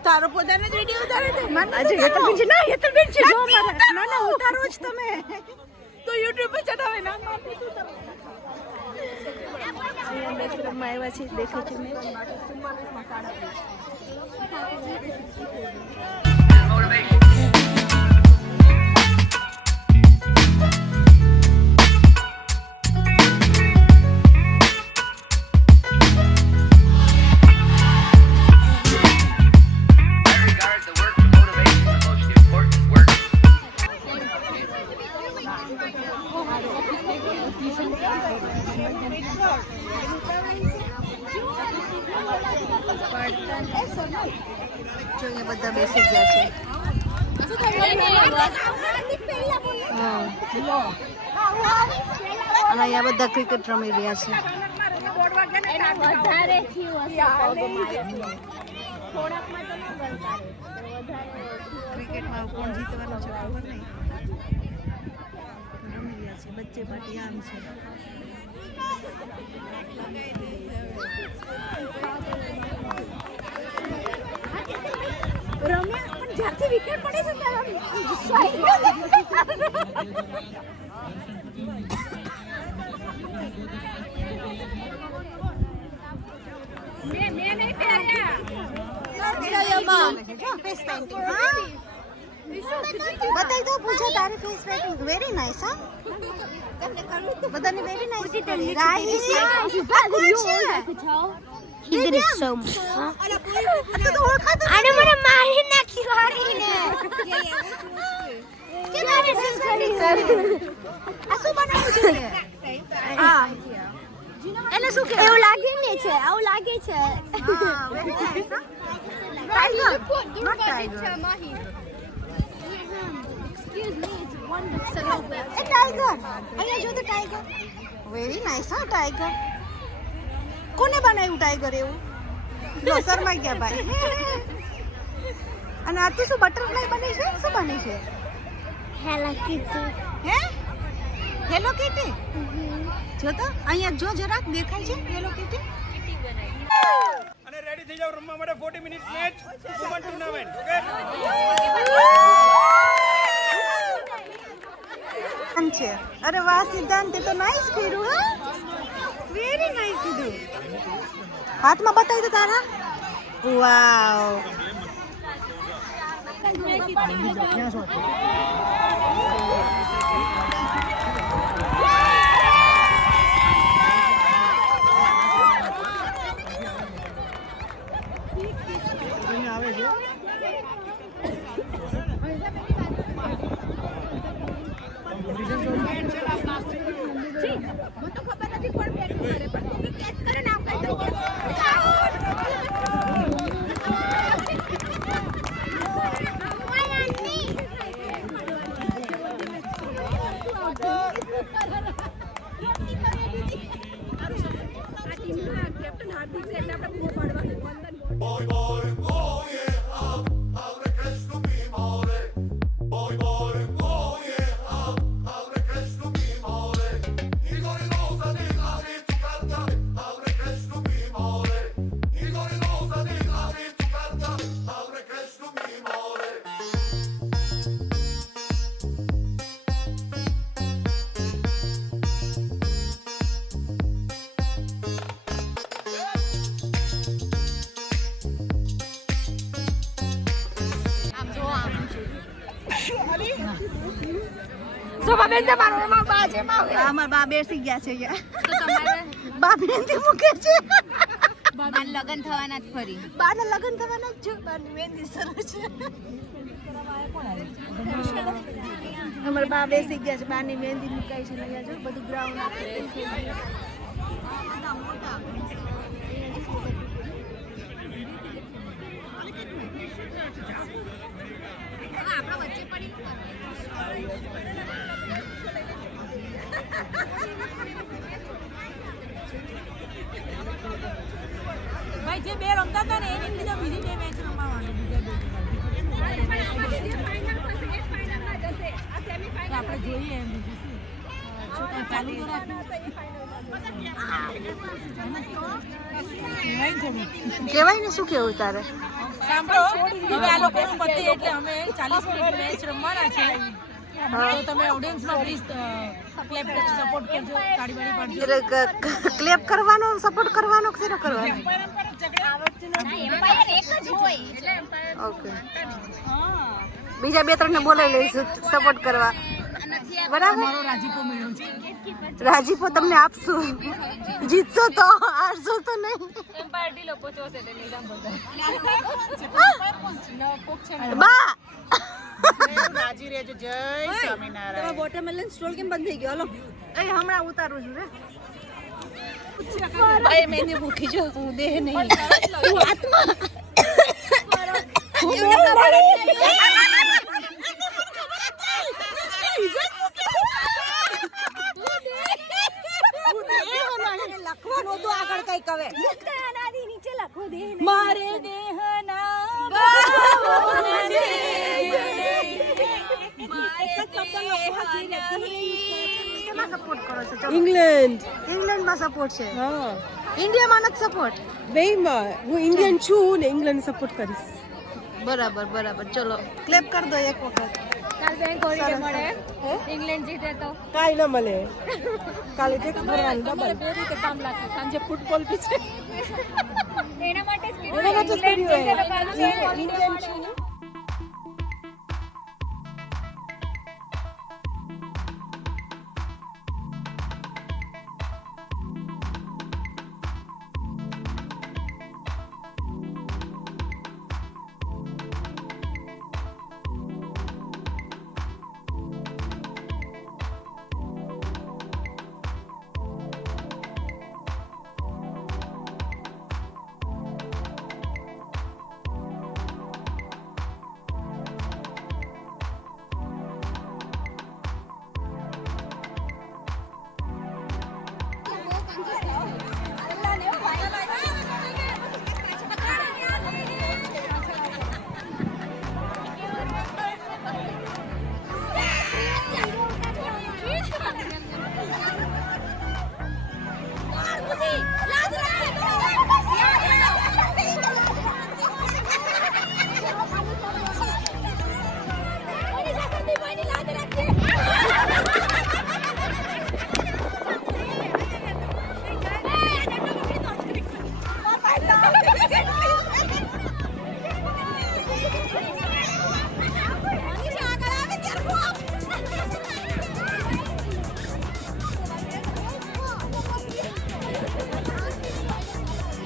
તારો પોતાનો જ વિડિયો ઉતારે છે. આજે યતલબેન છે ના યતલબેન છે જો મારે ના ના ઉતારો જ તમે તો YouTube પર ચડાવે ના મારતી તું તમે. બેકગ્રાઉન્ડમાં આવ્યા છે દેખે છે મેં જો અહીંયા બધા બેસી ગયા છે અને અહીંયા બધા ક્રિકેટ રમી રહ્યા છે ક્રિકેટમાં કોણ જીતવાનું છે ખબર નહીં રમી રહ્યા છે બચ્ચે પાટી આમ છે રમ્યા પણ જ્યારથી વિકેટ પડે છે ત્યારે ગુસ્સો આવી ગયો. મેં નહીં પહેર્યા. બતાવી દો પૂછો તારી ફેસ પેઇન્ટિંગ વેરી નાઇસ હા બધાની very nice It is so much. આને મને મારી નાખી ગાડીને. કે તારી ફેસ પેઇન્ટિંગ આ શું બનાવ્યું છે હા એને શું કે એવું લાગે ને છે આવું લાગે છે ટાઈગર નોટ ટાઈગર એ ટાઈગર અહીંયા જો તો ટાઈગર વેરી નાઇસ હા ટાઈગર કોને બનાવ્યું ટાઈગર એવું લો શર્મા ગયા ભાઈ અને આથી શું બટરફ્લાય બની છે શું બની છે હેલો કિટી હે હેલો કિટી જો તો અહીંયા જો જરાક દેખાય છે હેલો કિટી અને રેડી થઈ જાવ રમવા માટે 40 minute match woman tournament okay છે અરે વાહ સિદ્ધાંત તે તો નાઈસ કર્યું હા વેરી નાઈસ કીધું હાથમાં બતાવી દો તારા વાવ આવે છે અમાર બા બેસી ગયા છે બા મહેંદી મૂકે છે બાના લગન થવાના જ ફરી બાના લગન થવાના જ છે બાની મહેંદી સરસ છે અમાર બા બેસી ગયા છે બાની મહેંદી મુકાઈ છે અહીંયા જો બધું ગ્રાઉન્ડ આપણા વચ્ચે પડી ભાઈ જે બે રમતા હતા ને એને લીધે બીજી બે મેચ રમવાનું આપણે જોઈએ એમ બીજું શું ચાલુ તો કહેવાય ને શું કેવું તારે સાંભળો હવે આ લોકોનું પતે એટલે અમે 40 મિનિટ મેચ રમવાના છે તો તમે ઓડિયન્સમાં પ્લીઝ ક્લેપ સપોર્ટ કરજો તાળી બાળી પાડજો ક્લેપ કરવાનો સપોર્ટ કરવાનો કે શેનો કરવાનો એમ્પાયર એક જ હોય એટલે ઓકે બીજા 2-3 ને બોલાવી લઈશું સપોર્ટ કરવા બરાબર મારો રાજીપો મળ્યો છે રાજીપો તમને આપશું જીતશો તો હારશો તો નહીં એમ્પાયર ઢીલો પહોંચો છે એટલે નિદાન બધા બા રાજી રહેજો જય સ્વામિનારાયણ વોટરમેલન સ્ટોલ કેમ બંધ થઈ ગયો હલો એ હમણાં ઉતારું છું રે ભાઈ મેને ભૂખી જો હું દેહ નહીં તું આત્મા લખવાનું તો આગળ કઈ કવે નીચે લખો દે મારે દેહના ઇંગ્લેન્ડમાં સપોર્ટ છે ઇન્ડિયામાં નથી સપોર્ટ બેમાં હું ઇન્ડિયન છું ને ઇંગ્લેન્ડ સપોર્ટ કરીશ બરાબર બરાબર ચલો ક્લેપ કર દો એક વખત કાલ બેંક હોલિડે મળે ઇંગ્લેન્ડ જીતે તો કાઈ ન મળે કાલે ટેક્સ ભરવાનું ડબલ બે રીતે કામ લાગે સાંજે ફૂટબોલ બી છે એના માટે જ એના માટે જ કર્યું ઇન્ડિયન છું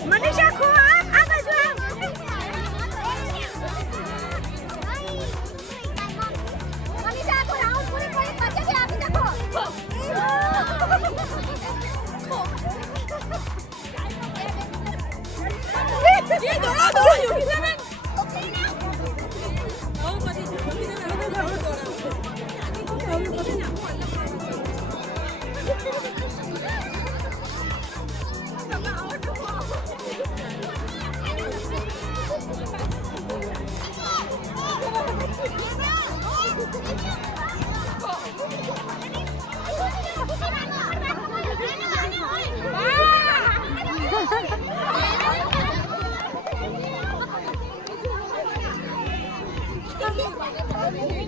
મનીષા ખો આ બાજુ મનીષા ખો રાઉન્ડ પૂરી કરી પાછળથી આપી દેખો ये दौड़ा दौड़ा यूनिसेवन Thank you.